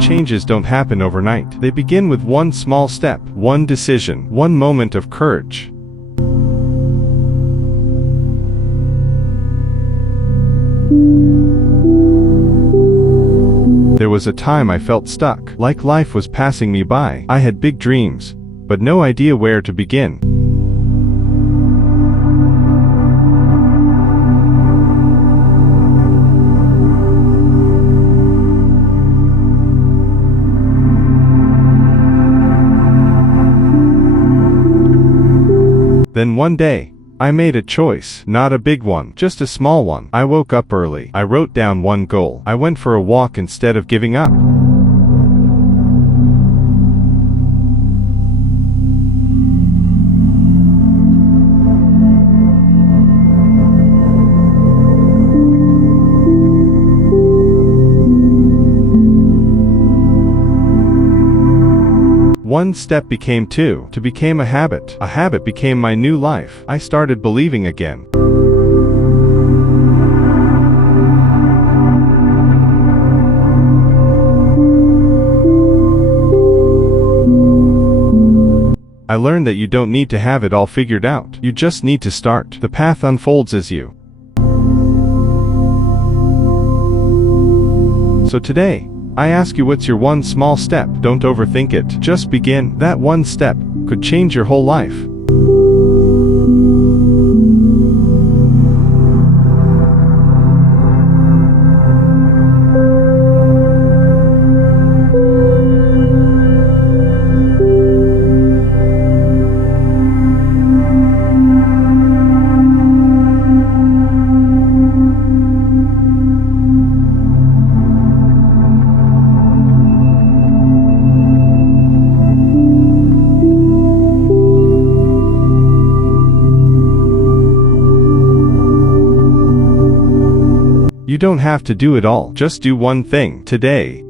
Changes don't happen overnight. They begin with one small step, one decision, one moment of courage. There was a time I felt stuck, like life was passing me by. I had big dreams, but no idea where to begin. Then one day, I made a choice, not a big one, just a small one. I woke up early. I wrote down one goal. I went for a walk instead of giving up. One step became two, two became a habit became my new life. I started believing again. I learned that you don't need to have it all figured out. You just need to start. The path unfolds as you. So today, I ask you, what's your one small step? Don't overthink it. Just begin. That one step could change your whole life. You don't have to do it all. Just do one thing today.